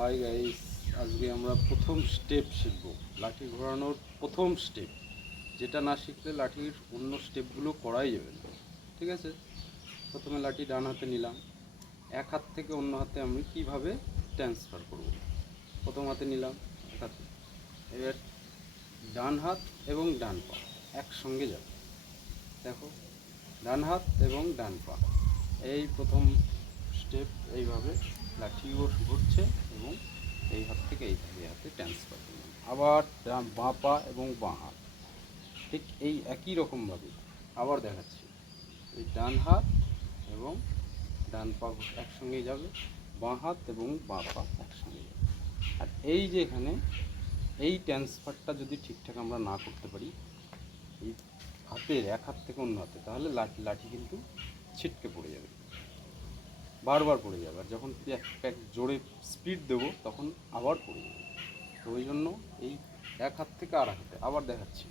Hi guys, আজকে আমরা প্রথম স্টেপ শিখব। লাঠি ঘোরানোর প্রথম স্টেপ, যেটা না শিখলে লাঠির অন্য স্টেপগুলো করাই যাবে না। ঠিক আছে, প্রথমে লাঠি ডান হাতে নিলাম, এক হাত থেকে অন্য হাতে আমি কিভাবে ট্রান্সফার করব। প্রথম হাতে নিলাম এক হাতে, এবার ডান হাত এবং ডান পা একসঙ্গে যাবে। দেখো, ডান হাত এবং ডান পা, এই প্রথম স্টেপ। এইভাবে লাঠিও ঘুরছে এবং এই হাত থেকে এই হাতে ট্রান্সফার করলাম। আবার বাঁ পা এবং বাঁ হাত ঠিক এই একই রকমভাবে আবার দেখাচ্ছি। এই ডান হাত এবং ডান পা একসঙ্গে যাবে, বাঁ হাত এবং বাঁ পা একসঙ্গে যাবে। আর এই যে এখানে এই ট্রান্সফারটা যদি ঠিকঠাক আমরা না করতে পারি এই হাতের এক হাত থেকে অন্য হাতে, তাহলে লাঠি কিন্তু ছিটকে পড়ে যাবে, বারবার পড়ে যাবে। আর যখন এক জোরে স্পিড দেবো তখন আবার পড়ে যাবে। তো ওই জন্য এই এক হাত থেকে আর হাতে আবার দেখাচ্ছি।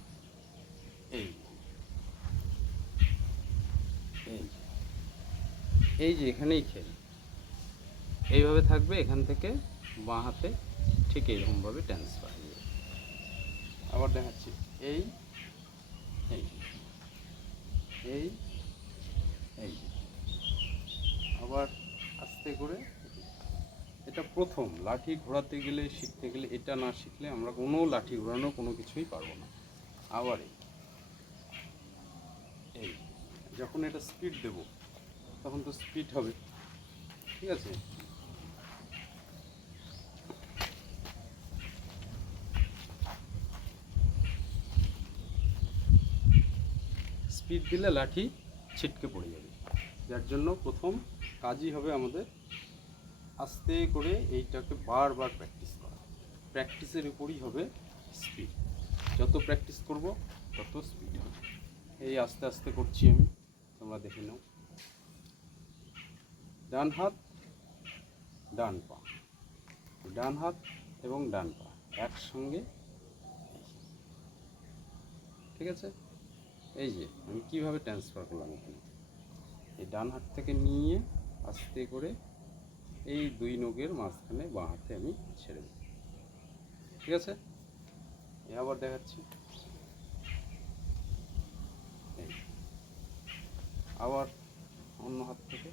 এই এই এই যে এখানেই খেল এইভাবে থাকবে, এখান থেকে বাঁ হাতে ঠিক এইরকমভাবে ট্রান্সফার হয়ে যাবে। আবার দেখাচ্ছি। এই এই এই এই আবার আস্তে করে। এটা প্রথম লাঠি ঘোরাতে গেলে, শিখতে গেলে এটা না শিখলে আমরা কোনো লাঠি ঘোরানো কোনো কিছুই পারবো না। আবার এই যখন এটা স্পিড দেব তখন তো স্পিড হবে। ঠিক আছে, স্পিড দিলে লাঠি ছিটকে পড়ে যাবে। যার জন্য প্রথম কাজই হবে আমাদের আস্তে করে এইটাকে বারবার প্র্যাকটিস করা। প্র্যাকটিসের উপরই হবে স্পিড। যত প্র্যাকটিস করব তত স্পিড হবে। এই আস্তে আস্তে করছি আমি, তোমরা দেখে নাও। ডান হাত ডান পা, ডান হাত এবং ডান পা একসঙ্গে। ঠিক আছে, এই যে আমি কীভাবে ট্রান্সফার করলাম এখানে, এই ডান হাত থেকে নিয়ে আস্তে করে এই দুই নখের মাঝখানে বাঁ হাতে আমি ছেড়ে দেব। ঠিক আছে, আবার দেখাচ্ছি। আবার অন্য হাত থেকে